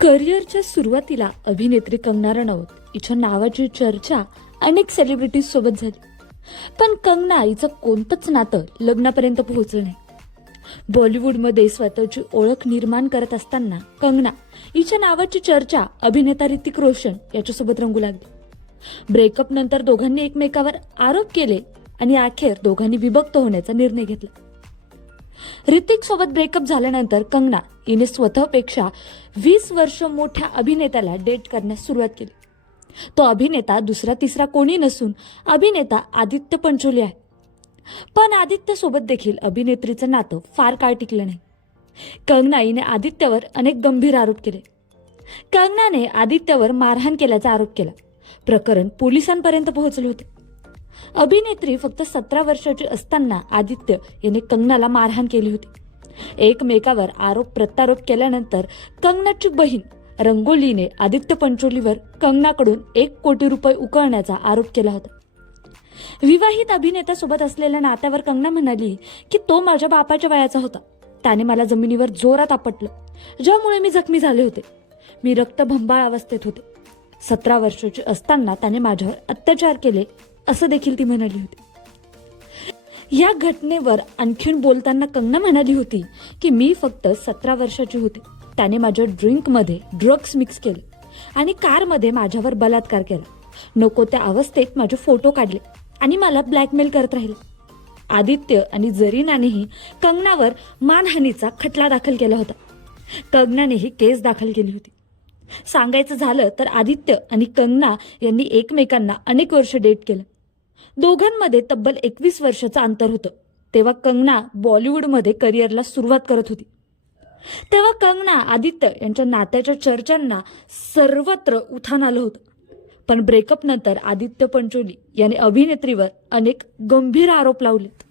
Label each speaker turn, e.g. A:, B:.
A: करिअरच्या सुरुवातीला अभिनेत्री कंगना रनौत हिच्या नावाची चर्चा अनेक सेलिब्रिटीज सोबत झाली. पण कंगना हिचं कोणतंच नातं लग्नापर्यंत पोहोचलं नाही. बॉलिवूडमध्ये स्वतःची ओळख निर्माण करत असताना कंगना हिच्या नावाची चर्चा अभिनेता ऋतिक रोशन याच्यासोबत रंगू लागली. ब्रेकअप नंतर दोघांनी एकमेकावर आरोप केले आणि अखेर दोघांनी विभक्त होण्याचा निर्णय घेतला. ऋतिक सोबत ब्रेकअप झाल्यानंतर कंगना हिने स्वतःपेक्षा वीस वर्ष मोठ्या अभिनेत्याला डेट करण्यास सुरुवात केली. तो अभिनेता दुसरा तिसरा कोणी नसून अभिनेता आदित्य पंचोली आहे. पण आदित्य सोबत देखील अभिनेत्रीचं नातं फार काळ टिकलं नाही. कंगना हिने आदित्यवर अनेक गंभीर आरोप केले. कंगनाने आदित्यवर मारहाण केल्याचा आरोप केला. प्रकरण पोलिसांपर्यंत पोहोचले होते. अभिनेत्री फक्त सतरा वर्षाची असताना आदित्य याने कंगनाला मारहाण केली होती. एकमेकावर आरोप प्रत्यारोप केल्यानंतर कंगनाची बहीण रंगोलीने आदित्य पंचोलीवर कंगनाकडून एक कोटी रुपये उकळण्याचा आरोप केला होता. विवाहित अभिनेत्यासोबत असलेल्या नात्यावर कंगना म्हणाली की तो माझ्या बापाच्या वयाचा होता. त्याने मला जमिनीवर जोरात आपटलं ज्यामुळे मी जखमी झाले होते. मी रक्तभंबाळ अवस्थेत होते. सतरा वर्षाची असताना त्याने माझ्यावर अत्याचार केले असं देखील ती म्हणाली होती. या घटनेवर आणखीन बोलताना कंगना म्हणाली होती की मी फक्त सतरा वर्षाची होते. त्याने माझ्या ड्रिंकमध्ये ड्रग्स मिक्स केले आणि कारमध्ये माझ्यावर बलात्कार केला. नको त्या अवस्थेत माझे फोटो काढले आणि मला ब्लॅकमेल करत राहिले. आदित्य आणि जरीनानेही कंगनावर मानहानीचा खटला दाखल केला होता. कंगनानेही केस दाखल केली होती. सांगायचं झालं तर आदित्य आणि कंगना यांनी एकमेकांना अनेक वर्ष डेट केलं. दोघांमध्ये तब्बल एकवीस वर्षाचं अंतर होतं. तेव्हा कंगना बॉलिवूडमध्ये करिअरला सुरुवात करत होती. तेव्हा कंगना आदित्य यांच्या नात्याच्या चर्चांना सर्वत्र उठाण आलं होतं. पण ब्रेकअपनंतर आदित्य पंचोली याने अभिनेत्रीवर अनेक गंभीर आरोप लावलेत.